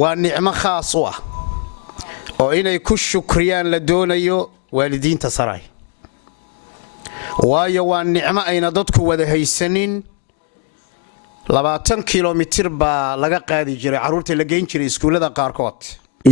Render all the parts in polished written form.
waa nicmo khaas u ah oo inay ku shukriyaan la doonayo waalidiinta saray waayo waa nicmo ayna dadku wada haysanin 20 kilomitir baa laga qaadi jiray caruurta la geyn jiray iskuulada qaarkood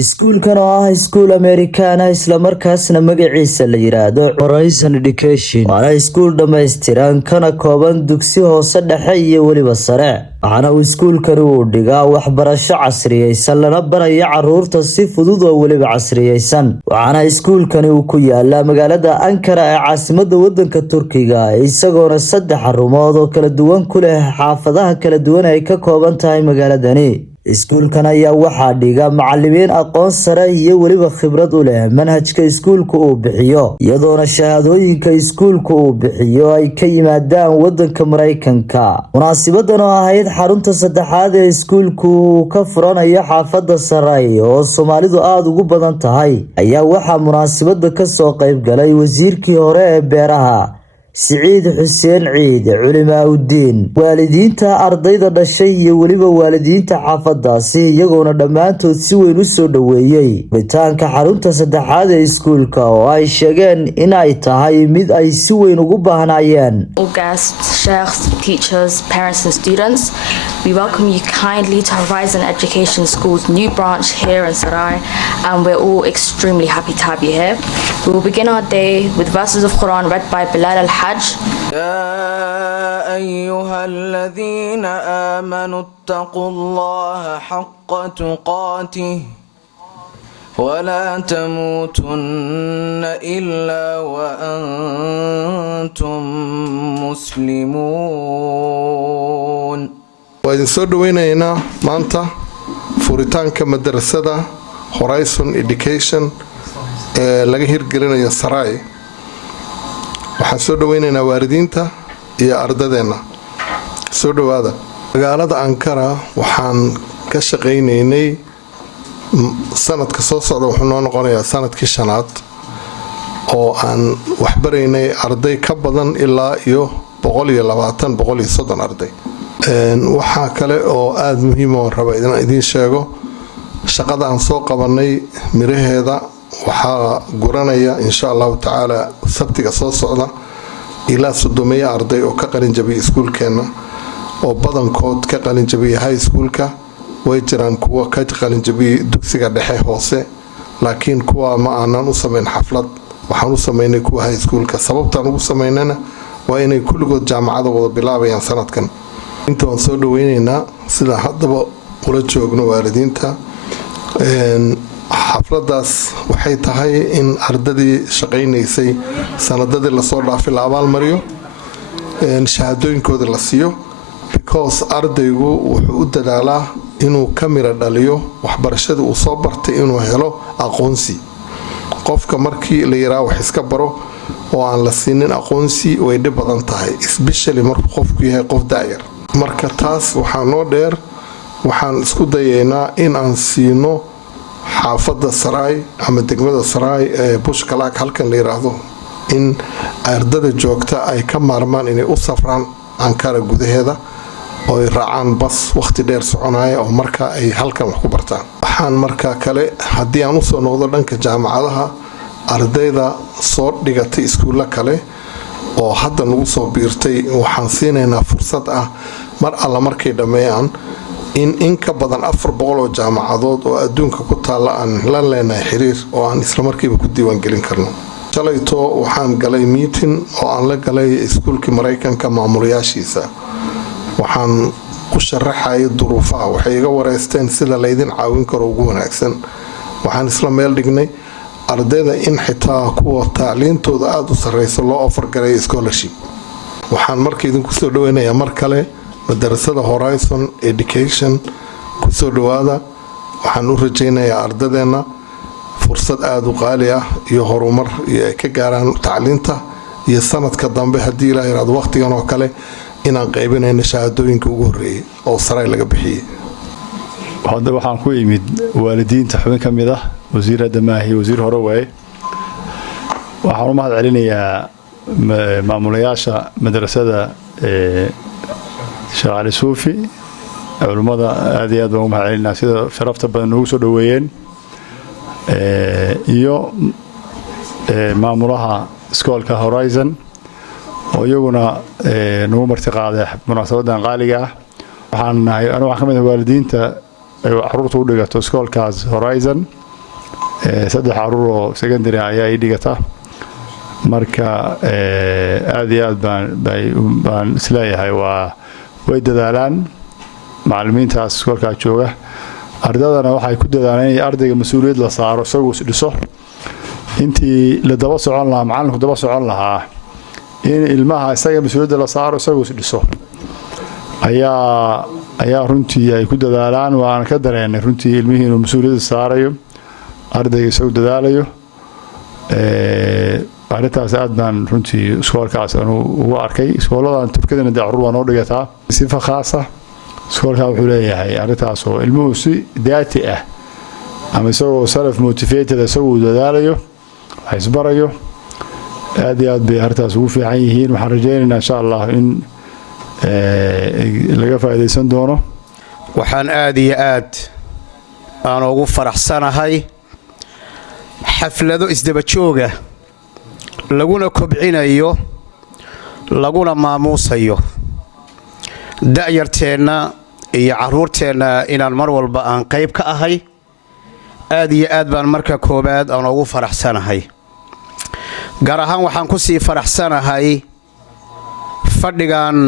iskuulkan oo ah iskuul Amerikaan ah isla markaasna magaciisa la yiraahdo Horizon Education waa iskuul dhameystiran kana kooban dugsi hoose dhexe iyo waliba sare waxaana uu iskuulkan u dhigaa waxbarasho casriyeysan lana barayo caruurta si fudud oo waliba casriyeysan waxaana iskuulkan uu ku yaala magaalada Ankara ee caasimadda wadanka Turkiga isagoo 3 xarumood oo kala duwan ku leh xaafadaha kala duwan ay ka kooban tahay magaaladani iskuulkan ayaa waxaa dhiga macallimiin aqoon sare iyo waliba khibrad u leh manhajka iskuulku uu bixiyo iyadoona shahaadooyinka iskuulku uu bixiyo ay ka yimaadaan wadanka Mareykanka munaasabaddan oo ahayd xarunta saddexaad ee iskuulku ka furanayo xaafadda Saray oo Soomaalidu aad ugu badan tahay ayaa waxaa munaasabadda ka soo qayb galay wasiirkii hore ee beeraha سعيد حسين عيد علماء الدين والدينتا ardayda dhashay iyo waliba waalidiinta xaafadaasi iyagoona dhamaantood si weyn u soo dhaweeyay bitaanka xarunta saddexaad ee iskuulka oo ay sheegeen in ay tahay mid ay si weyn ugu baahnayeen all guests, chefs, teachers, parents and students, we welcome you kindly to Horizon Education School's new branch here in Sarai, and we're all extremely happy to have you here. We will begin our day with verses of Quran read by Bilal al-Hajj. يا أيها الذين آمنوا اتقوا الله حق تقاته ولا تموتن إلا وأنتم مسلمون وإذن سودوينينا مانتا فوريتانكا مدرسة Horizon Education laga hirgelinayo Saray waxaan soo dhaweynaynaa waalidiinta iyo ardadeena soo dhawaada magaalada Ankara waxaan ka shaqeynaynay sanadka soo socda wuxuu noo noqonayaa sanadkii 5aad oo aan wax baraynay arday ka badan ilaa iyo 120-130 arday waxa kale oo aad muhiim oo raba idin sheego shaqada aan soo qabanay miraheeda waxaa guranaya insha Allah taala sabtiga soo socda ilaa 30 arday oo ka qalin jabiyay iskuulkeena oo badankood ka qalin jabiyay high schoolka way jiraan kuwa ka qalin jabiyay dugsiga dhexe hoose laakiin kuwa ma aanan u sameyn xaflad waxaan u sameynay kuwa high schoolka sababtaan ugu sameynana waa inay kulligood jaamacada wada bilaabayaan sanadkan intaan soo dhaweynaynaa sida haddaba ula joogno waalidiinta xafladaas waxay tahay in ardadii shaqeynaysay sanadadii la soo dhaafay la abaalmariyo shahaadooyinkooda la siiyo because ardaygu wuxuu u dadaalaa inuu ka mira dhaliyo waxbarashada uu soo bartay inuu helo aqoonsi qofka markii la yaraa wax iska baro oo aan la siinin aqoonsi way dhib badan tahay especially markuu qofku yahay qof daayar marka taas waxaa noo dheer waxaan isku dayaynaa in aan siino xaafadda Saray ama degmada Saray ee Bushkalaak halkan la yiraahdo in ardada joogta ay ka maarmaan inay u safraan Ankara gudaheeda oo ay raacaan bas waqti dheer soconaya oo marka ay halkan wax ku bartaan waxaan marka kale haddii aan u soo noqdo dhanka jaamacadaha ardayda soo dhigatay iskuulla kale oo hadda nagu soo biirtay waxaan siinaynaa fursad ah mar alla markay dhameeyaan in ka badan 400 oo jaamacadood oo adduunka ku taala aan la leenahay xiriir oo aan isla markiiba ku diiwaan gelin karno shalayto waxaan galay meeting oo aan la galay iskuulka Mareykanka maamulayaashiisa waxaan u sharaxay duruufaha waxay iga wareysteen sida la idin caawin karo ugu wanaagsan waxaan isla meel dhignay ardayda in xitaa kuwa tacliintooda aad u sareyso loo offer garay scholarship waxaan markii idinku soo dhaweynayaa mar kale madrasada Horizon Education ku soo dhawaada waxaan u rajaynayaa ardadeena fursad aad u qaali ah iyo horumar ay ka gaaraan tacliinta iyo sanadka dambe hadii Ilaahay raad waqtigan oo kale inaan qaybinayno shahaadooyinka ugu horeeyay oo Saray laga bixiyay hadda waxaan ku yimid waalidiinta xubin ka mid ah wasiirada maahi wasiir hore way waxaan u mahad celinayaa maamulayaasha madrasada Sheekh Ali Suufi culimmada aad iyo aad baan ugu mahad celinaa sida sharafta badan noogu soo dhoweeyeen iyo maamulaha iskoolka Horizon oo iyaguna nagu marti qaaday munaasabadan qaaliga ah waxaan ka mid ah waalidiinta ay carruurta u dhigato iskoolkaas Horizon 3 carruur oo secondary ayaa ay dhigata marka aad iyo aad baan isleeyahay way dadaalaan macallimiintaas iskoolka jooga ardadana waxay ku dadaalaan in ardayga mas'uuliyad la saaro isagoo is dhiso intii la daba socon lahaa macallinku daba socon lahaa in ilmaha isaga mas'uuliyadda la saaro isagoo is dhiso ayaa runtii ay ku dadaalaan waan ka dareennay runtii ilmihii inuu mas'uuliyadda saarayo ardayga isagoo dadaalayo arrintaas aad baan runtii iskoolkaas ugu arkay iskooladan Turkidana carruur waa noo dhigataa sifa khaas ah iskoolka wuxuu leeyahay arrintaas oo ilmuhu si daati ah ama isagoo self motivated isagoo dadaalayo isbarayo aad iyo aad bay arrintaas ugu fiican yihiin waxaan rajaynaynaa insha Allah in laga faa'iideysan doono waxaan aad iyo aad aan ugu faraxsanahay xaflado isdaba jooga laguna kobcinayo laguna maamuusayo da'yarteena iyo carruurteena inaan mar walba aan qayb ka ahay aad iyo aad baan marka koobaad aan ugu faraxsanahay gaar ahaan waxaan ku sii faraxsanahay fadhigan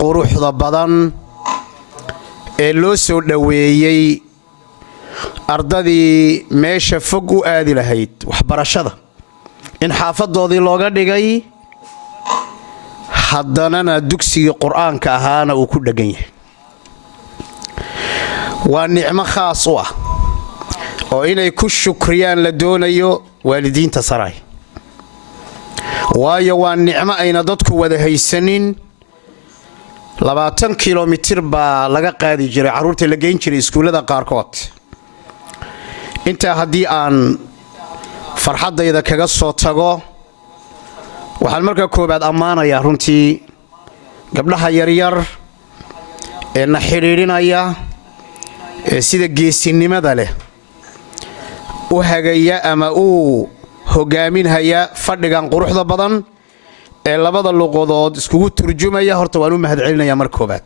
quruxda badan ee loo soo dhoweeyey ardadii meesha fog u aadi lahayd waxbarashada in xaafadoodii looga dhigay haddanana dugsigii qur'aanka ahaana uu ku dhagan yahay waa nicmo khaas u ah oo inay ku shukriyaan la doonayo waalidiinta saray waayo waa nicmo ayna dadku wada haysanin 20 kilomitir baa laga qaadi jiray carruurta la geyn jiray iskuulada qaarkood inta haddii aan farxadayda kaga soo tago waxaan marka koobaad ammaanayaa runtii gabdhaha yaryar ee na xiriirinaya ee sida geesinimada leh u hagaya ama uu hogaaminaya fadhigan quruxda badan ee labada luqadood iskugu turjumaya horta waan u mahad celinayaa marka koobaad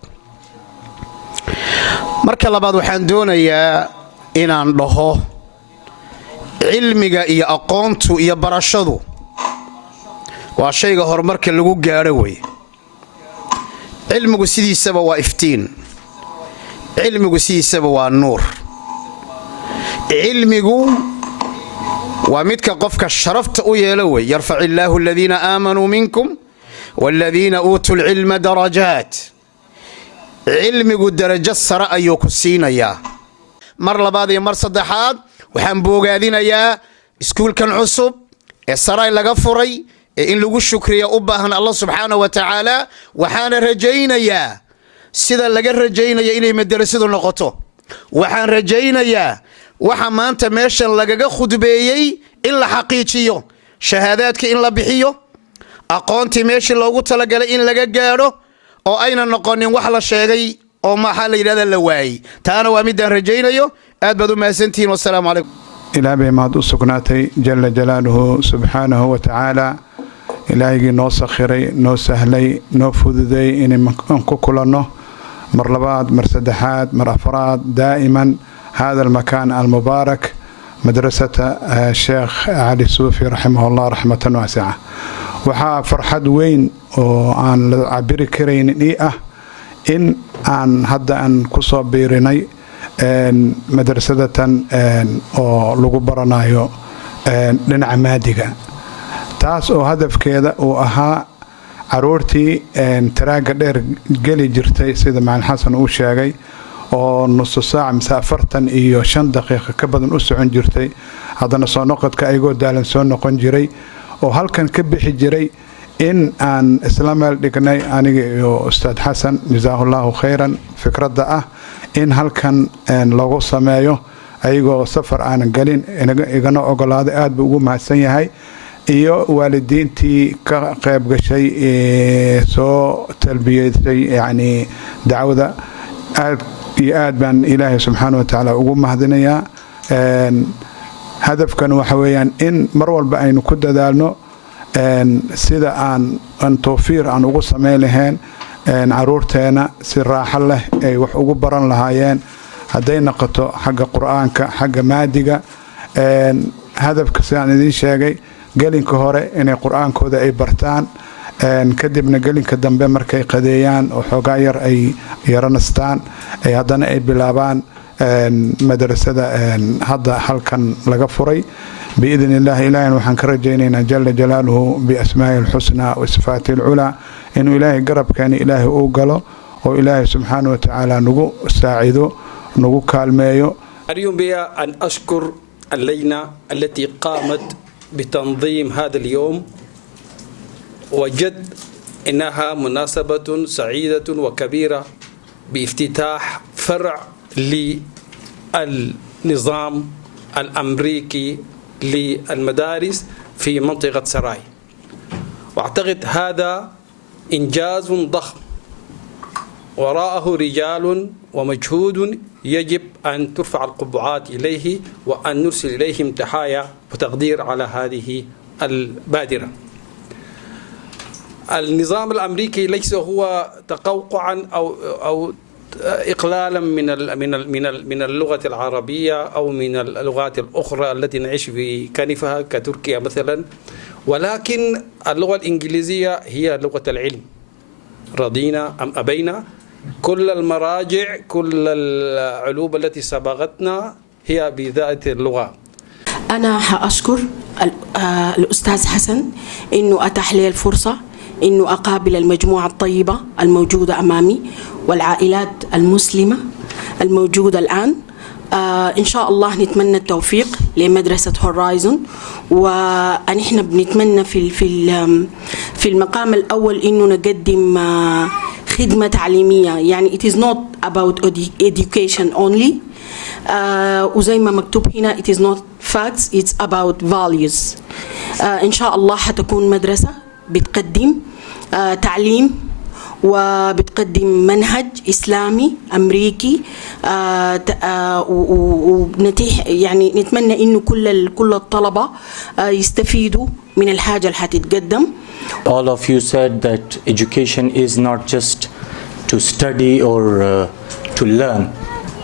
marka labaad waxaan doonayaa inaan dhaho cilmiga iyo aqoontu iyo barashadu waa shayga horumarka lagu gaaro way cilmigu sidiisaba waa iftiin cilmigu sidiisaba waa nuur cilmigu waa midka qofka sharafta u yeelo way yarfac illaahu alladhiina aamanuu minkum walladhiina uutul ilma darajaat cilmigu darajo sare ayuu ku siinayaa mar labaad iyo mar saddexaad waxaan boogaadinayaa iskuulkan cusub ee saray laga furay ee in lagu shukriyo u baahan Allah subhanahu wa ta'ala waxaan rajaynayaa sida laga rajaynayo inay madrasadu noqoto waxaan rajaynayaa waxa maanta meeshan lagaga khudbeeyay in la xaqiijiyo shahaadaadka in la bixiyo aqoontii meeshii loogu talagalay in laga gaaro oo ayna noqonin wax la sheegay oo maxaa la yiraahdaa la waayay taana waa midaan rajaynayo aad baad u mahadsantihiin wassalaamu calaykum ilaahay mahad u sugnaatay jalla jalaaluhu subhanahu wa ta'ala ilaahaygi noo sakhiray noo sahlay noo fududay inaan ku kulanno mar labaad mar saddexaad mar afraad daa'iman هذا المكان المبارك مدرسة الشيخ علي السوفي رحمه الله رحمة واسعة وحا فرحد وين وعن عبير كرين إيه إن عن هذا أن كصاب بيرني مدرسة لغبرنايو لنعمادك تاس هدف كذا وأها عرورتي تراجع دير جلي جرتي سيد مع الحسن وشاقي oo nus saac mise 45 daqiiqo ka badan u socon jirtay hadana soo noqodka ayagoo daalan soo noqon jiray oo halkan ka bixi jiray in aan islaameel dhignay aniga iyo ustaad xasan jazaahullahu khayran fikradda ah in halkan lagu sameeyo ayagoo safar aan galin igana ogolaaday aad buu ugu mahadsan yahay iyo waalidiintii ka qayb gashay soo talbiyeysay yani dacwada aad iyo aad baan ilaahay subxaana wa tacaala ugu mahadinayaa. hadafkan waxa weeyaan in mar walba aynu ku dadaalno sida aan tawfiir aan ugu samayn lahayn caruurteena si raaxo leh ay wax ugu baran lahaayeen, hadday noqoto xagga qur-aanka, xagga maadiga. hadafka sidaan idiin sheegay, gelinka hore inay qur-aankooda ay bartaan, kadibna gelinka dambe markay qadeeyaan oo xoogaa yar ay yaranastaan, haddana ay bilaabaan madrasada hadda halkan laga furay biidn illaahi. ilaahina waxaan ka rajaynaynaa jala jalaaluhu biasmaa'i alxusnaa wa sifaati alculaa inuu ilaahay garabkeeni ilaahay uu galo oo ilaahay subxaana wa tacaala nagu saacido, nagu kaalmeeyo. اليوم بي أن أشكر اللجنة التي قامت بتنظيم هذا اليوم، وجد إنها مناسبة سعيدة وكبيرة بافتتاح فرع للنظام الأمريكي للمدارس في منطقة سراي. وأعتقد هذا إنجاز ضخم وراءه رجال ومجهود يجب أن ترفع القبعات إليه وأن نرسل إليهم تحايا وتقدير على هذه البادرة. النظام الأمريكي ليس هو تقوقعا أو إقلالا من اللغة العربية أو من اللغات الأخرى التي نعيش في كنفها كتركيا مثلا، ولكن اللغة الإنجليزية هي لغة العلم، رضينا أم أبينا. كل المراجع، كل العلوم التي سبقتنا هي بذات اللغة. أنا أشكر الأستاذ حسن إنه أتاح لي الفرصة إنه أقابل المجموعة الطيبة الموجودة أمامي والعائلات المسلمة الموجودة الآن. إن شاء الله نتمنى التوفيق لمدرسة هورايزون، ونحن بنتمنى في المقام الأول إنه نقدم خدمة تعليمية، يعني it is not about education only. وزي ما مكتوب هنا it is not facts, it's about values. إن شاء الله حتكون مدرسة بتقدم تعليم وبتقدم منهج إسلامي أمريكي، ونتيح يعني نتمنى إنه كل الطلبة يستفيدوا من الحاجة اللي حتتقدم. All of you said that education is not just to study or to learn.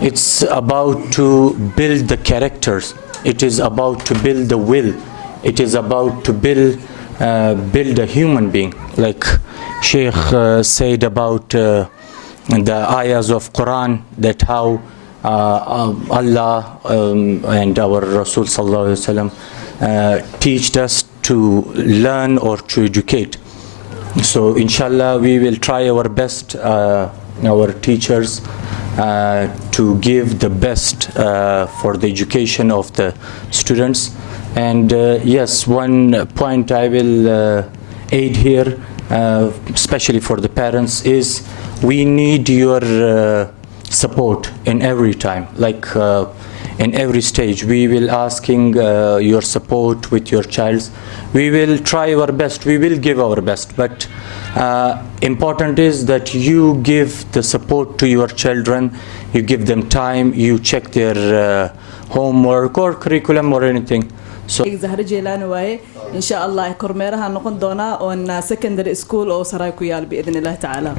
It's about to build the characters. It is about to build the will. It is about to build a human being. Like Sheikh said about the ayahs of Quran, that how Allah and our Rasul sallallahu alaihi wasallam teached us to learn or to educate. So inshallah we will try our best, our teachers, to give the best for the education of the students. And yes, one point I will aid here, especially for the parents, is we need your support in every time, like in every stage. We will asking your support with your child. We will try our best, we will give our best, but important is that you give the support to your children, you give them time, you check their homework or curriculum or anything. So Zahra Jeelani waaye insha Allah kormeeraha noqon doona oo secondary school oo saray ku yaal bi idin Allah taala.